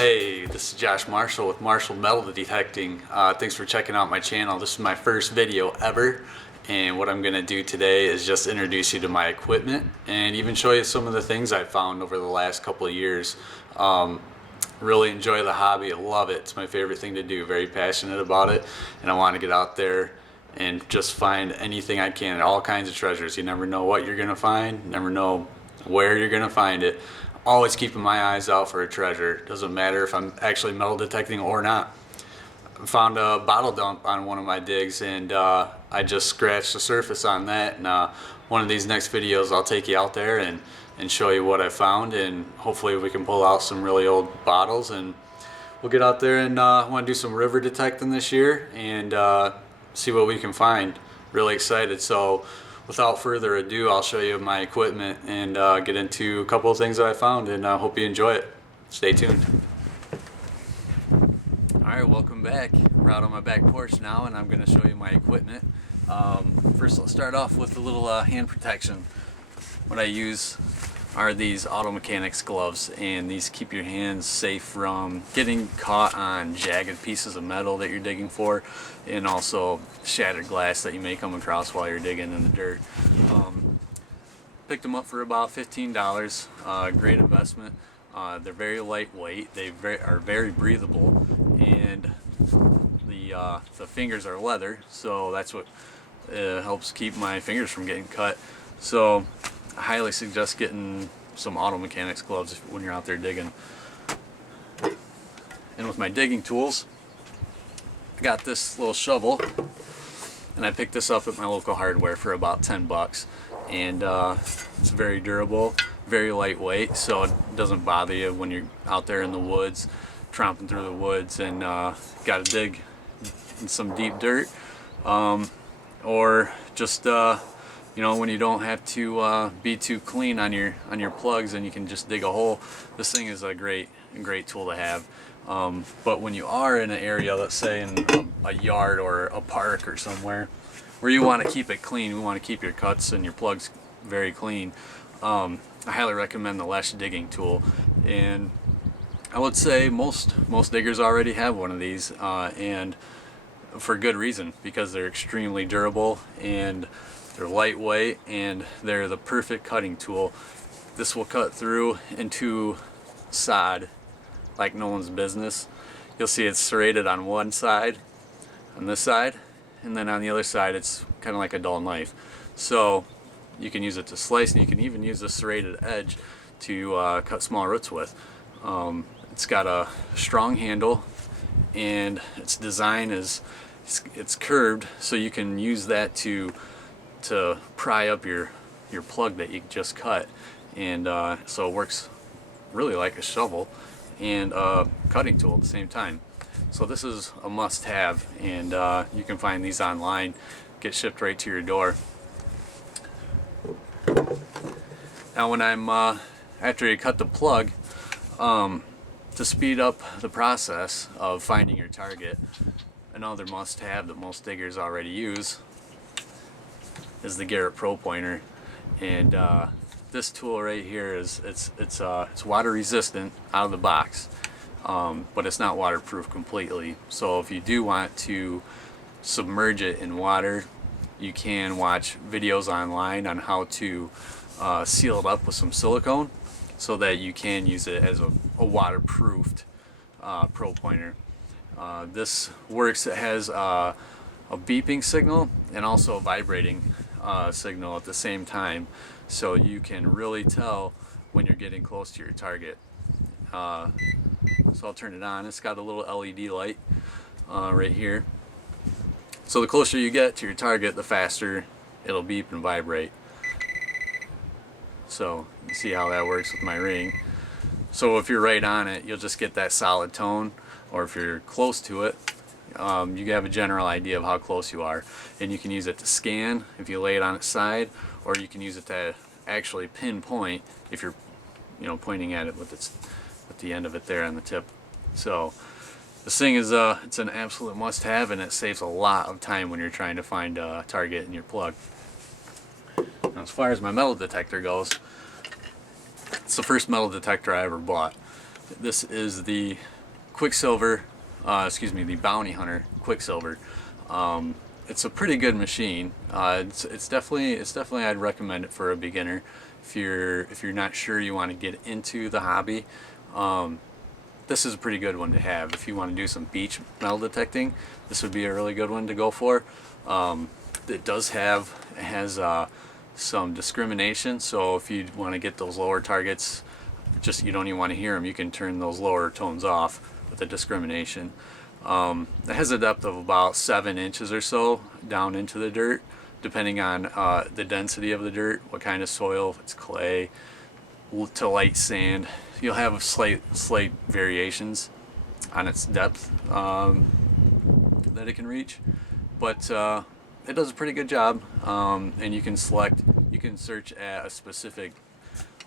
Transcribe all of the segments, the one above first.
Hey, this is Josh Marshall with Marshall Metal Detecting. Thanks for checking out my channel. This is my first video ever, and what I'm going to do today is just introduce you to my equipment and even show you some of the things I found over the last couple of years. Really enjoy the hobby. I love it. It's my favorite thing to do. Very passionate about it, and I want to get out there and just find anything I can, all kinds of treasures. You never know what you're going to find, never know where you're going to find it. Always keeping my eyes out for a treasure. Doesn't matter if I'm actually metal detecting or not. I found a bottle dump on one of my digs, and I just scratched the surface on that. And one of these next videos I'll take you out there and show you what I found, and hopefully we can pull out some really old bottles, and we'll get out there and want to do some river detecting this year and see what we can find. Really excited. So without further ado, I'll show you my equipment and get into a couple of things that I found, and I hope you enjoy it. Stay tuned. Alright, welcome back. We're out on my back porch now, and I'm going to show you my equipment. First, let's start off with a little hand protection. What I use are these Auto Mechanics gloves, and these keep your hands safe from getting caught on jagged pieces of metal that you're digging for, and also shattered glass that you may come across while you're digging in the dirt. Picked them up for about $15. Great investment. They're very lightweight. They are very breathable, and the fingers are leather, so that's what helps keep my fingers from getting cut. So I highly suggest getting some Auto Mechanics gloves when you're out there digging. And with my digging tools, I got this little shovel, and I picked this up at my local hardware for about 10 bucks. And it's very durable, very lightweight, so it doesn't bother you when you're out there in the woods, tromping through the woods and got to dig in some deep dirt, or just you know, when you don't have to be too clean on your plugs and you can just dig a hole. This thing is a great tool to have. But when you are in an area, let's say in a yard or a park or somewhere where you want to keep it clean, we want to keep your cuts and your plugs very clean, I highly recommend the Lesh digging tool. And I would say most diggers already have one of these, and for good reason, because they're extremely durable and they're lightweight, and they're the perfect cutting tool. This will cut through into sod like no one's business. You'll see it's serrated on one side, on this side, and then on the other side it's kind of like a dull knife. So you can use it to slice, and you can even use the serrated edge to cut small roots with. It's got a strong handle, and its design is it's curved, so you can use that to pry up your plug that you just cut, and so it works really like a shovel and a cutting tool at the same time. So this is a must-have, and you can find these online, get shipped right to your door. Now when I'm after you cut the plug, to speed up the process of finding your target, another must-have that most diggers already use is the Garrett Pro Pointer. And this tool right here is it's water resistant out of the box, but it's not waterproof completely. So if you do want to submerge it in water, you can watch videos online on how to seal it up with some silicone so that you can use it as a waterproofed Pro Pointer. This works. It has a beeping signal and also a vibrating signal at the same time, so you can really tell when you're getting close to your target. So I'll turn it on. It's got a little LED light right here, so the closer you get to your target, the faster it'll beep and vibrate. So you see how that works with my ring. So if you're right on it, you'll just get that solid tone, or if you're close to it, you have a general idea of how close you are, and you can use it to scan if you lay it on its side, or you can use it to actually pinpoint if you're pointing at it with the end of it there on the tip. So this thing is it's an absolute must-have, and it saves a lot of time when you're trying to find a target in your plug. Now, as far as my metal detector goes, it's the first metal detector I ever bought. This is the Quicksilver, the Bounty Hunter Quicksilver. It's a pretty good machine. It's definitely I'd recommend it for a beginner if you're not sure you want to get into the hobby. This is a pretty good one to have if you want to do some beach metal detecting. This would be a really good one to go for. It has some discrimination, so if you want to get those lower targets, just you don't even want to hear them, you can turn those lower tones off with the discrimination. It has a depth of about 7 inches or so down into the dirt, depending on the density of the dirt, what kind of soil, if it's clay to light sand. You'll have slight variations on its depth that it can reach, but it does a pretty good job. And you can search at a specific,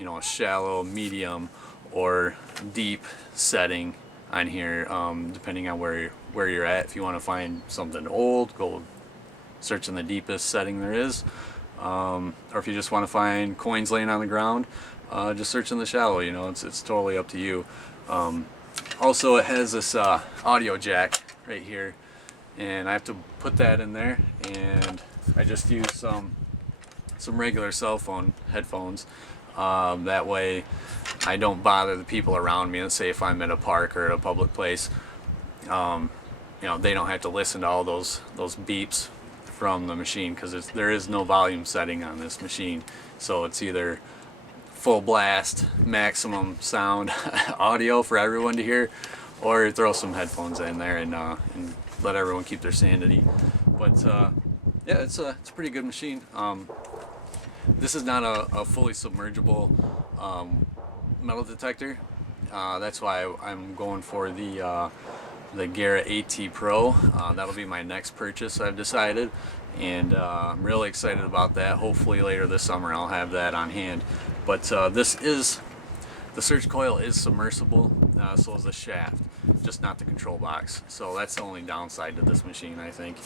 a shallow, medium, or deep setting on here, depending on where you're at. If you want to find something old, go search in the deepest setting there is, or if you just want to find coins laying on the ground, just search in the shallow. It's totally up to you. Also, it has this audio jack right here, and I have to put that in there, and I just use some regular cell phone headphones. That way I don't bother the people around me. Let's say if I'm at a park or at a public place, they don't have to listen to all those beeps from the machine, because there is no volume setting on this machine. So it's either full blast, maximum sound audio for everyone to hear, or throw some headphones in there and let everyone keep their sanity. But yeah, it's a pretty good machine. This is not a fully submergible metal detector. That's why I'm going for the Garrett AT Pro. That'll be my next purchase, I've decided, and I'm really excited about that. Hopefully later this summer I'll have that on hand. But the search coil is submersible, so is the shaft, just not the control box. So that's the only downside to this machine, I think.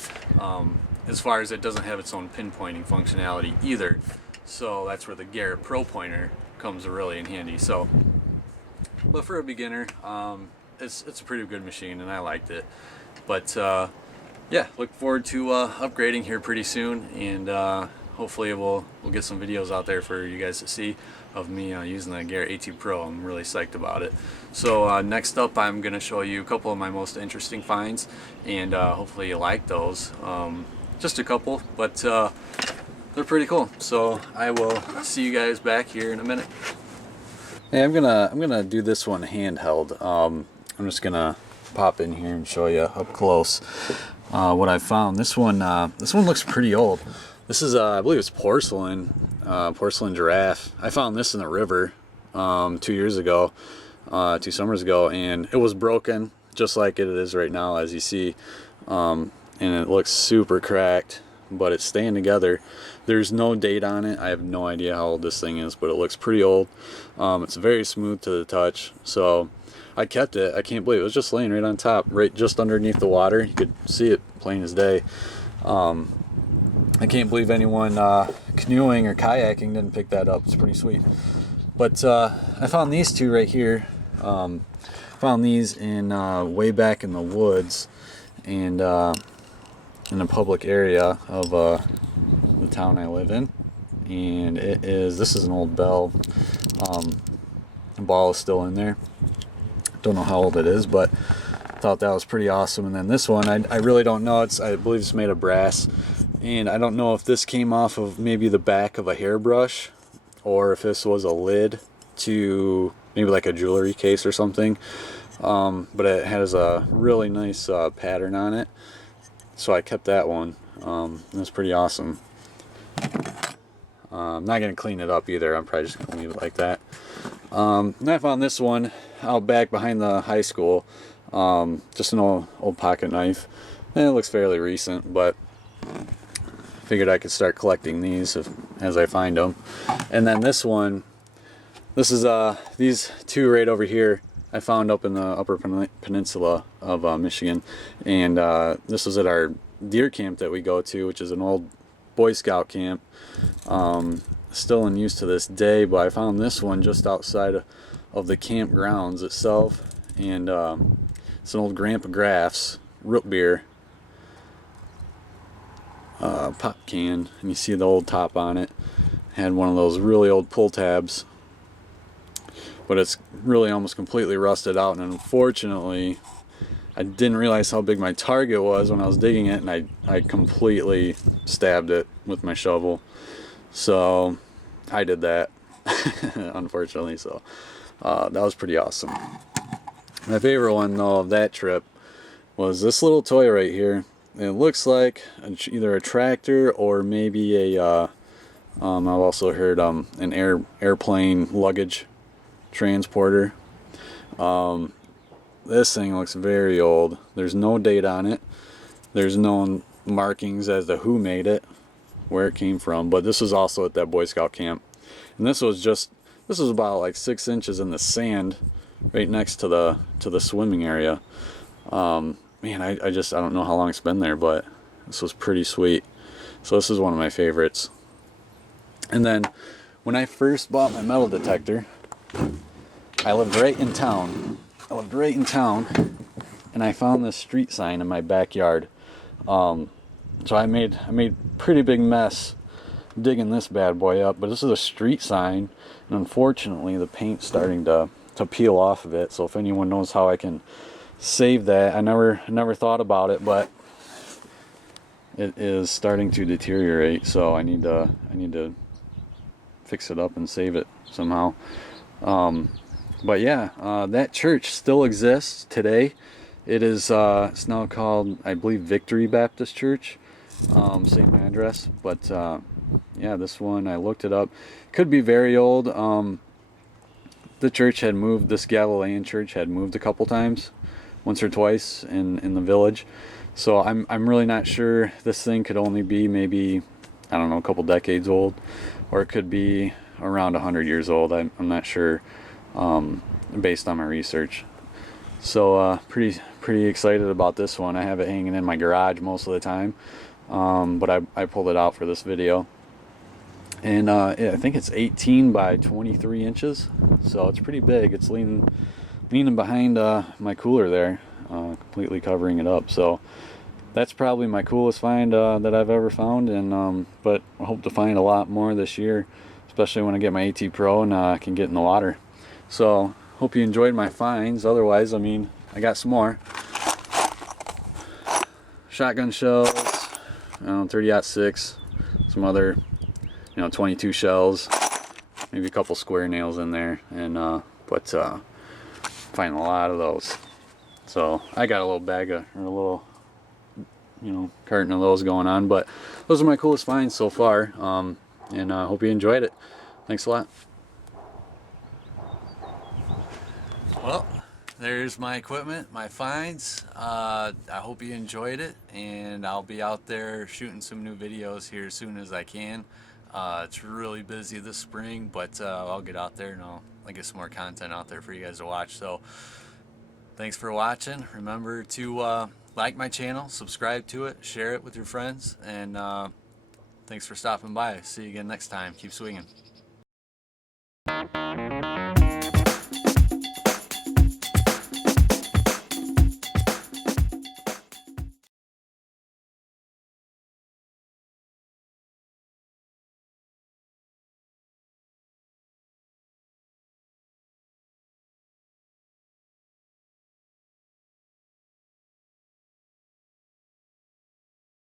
As far as it doesn't have its own pinpointing functionality either. So that's where the Garrett Pro Pointer comes really in handy. So, but for a beginner, it's a pretty good machine, and I liked it. But yeah, look forward to upgrading here pretty soon, and hopefully we'll get some videos out there for you guys to see of me using the Garrett AT Pro. I'm really psyched about it. So next up, I'm going to show you a couple of my most interesting finds, and hopefully you like those. Just a couple, but they're pretty cool. So I will see you guys back here in a minute. Hey, I'm gonna do this one handheld. I'm just gonna pop in here and show you up close what I found. This one looks pretty old. This is I believe it's porcelain giraffe. I found this in the river 2 years ago, 2 summers ago, and it was broken just like it is right now, as you see. And it looks super cracked, but it's staying together. There's no date on it. I have no idea how old this thing is, but it looks pretty old. It's very smooth to the touch, so I kept it. I can't believe it was just laying right on top, right just underneath the water. You could see it plain as day. I can't believe anyone canoeing or kayaking didn't pick that up. It's pretty sweet. But I found these two right here. Found these in way back in the woods, and in a public area of the town I live in. And this is an old bell. The ball is still in there. Don't know how old it is, but thought that was pretty awesome. And then this one, I really don't know. I believe it's made of brass, and I don't know if this came off of maybe the back of a hairbrush, or if this was a lid to maybe like a jewelry case or something. But it has a really nice pattern on it, so I kept that one. That's pretty awesome. I'm not going to clean it up either. I'm probably just going to leave it like that. And I found this one out back behind the high school. Just an old pocket knife. And it looks fairly recent, but figured I could start collecting these as I find them. And then this one, this is these two right over here. I found up in the Upper Peninsula of Michigan, and this was at our deer camp that we go to, which is an old Boy Scout camp, still in use to this day. But I found this one just outside of the campgrounds itself, and it's an old Grandpa Graff's root beer pop can, and you see the old top on it. Had one of those really old pull tabs, but it's really almost completely rusted out, and unfortunately I didn't realize how big my target was when I was digging it, and I completely stabbed it with my shovel. So I did that unfortunately. So that was pretty awesome. My favorite one though of that trip was this little toy right here. It looks like either a tractor or maybe a I've also heard an airplane luggage transporter. This thing looks very old. There's no date on it. There's no markings as to who made it, where it came from, but this was also at that Boy Scout camp. And this was about like 6 inches in the sand right next to the swimming area. Man, I don't know how long it's been there, but this was pretty sweet. So this is one of my favorites. And then when I first bought my metal detector, I lived right in town, and I found this street sign in my backyard. So I made pretty big mess digging this bad boy up, but this is a street sign, and unfortunately the paint's starting to peel off of it. So if anyone knows how I can save that, I never thought about it, but it is starting to deteriorate, so I need to fix it up and save it somehow. But yeah, that church still exists today. It is it's now called, I believe, Victory Baptist Church, same address. But yeah, this one, I looked it up, could be very old. The church had moved, this Galilean church had moved a couple times, once or twice in the village. So I'm really not sure. This thing could only be maybe, I don't know, a couple decades old, or it could be around 100 years old. I'm not sure, based on my research. So pretty excited about this one. I have it hanging in my garage most of the time, but I pulled it out for this video. And yeah, I think it's 18 by 23 inches, so it's pretty big. It's leaning behind my cooler there, completely covering it up. So that's probably my coolest find that I've ever found, and but I hope to find a lot more this year, especially when I get my AT Pro and I can get in the water. So hope you enjoyed my finds. Otherwise, I mean, I got some more shotgun shells, 30-06, some other 22 shells, maybe a couple square nails in there, and but find a lot of those. So I got a little bag of, or a little carton of those going on, but those are my coolest finds so far, and I hope you enjoyed it. Thanks a lot. Well, there's my equipment, my finds. I hope you enjoyed it, and I'll be out there shooting some new videos here as soon as I can. It's really busy this spring, but I'll get out there and I'll get some more content out there for you guys to watch. So thanks for watching. Remember to like my channel, subscribe to it, share it with your friends, and thanks for stopping by. See you again next time. Keep swinging.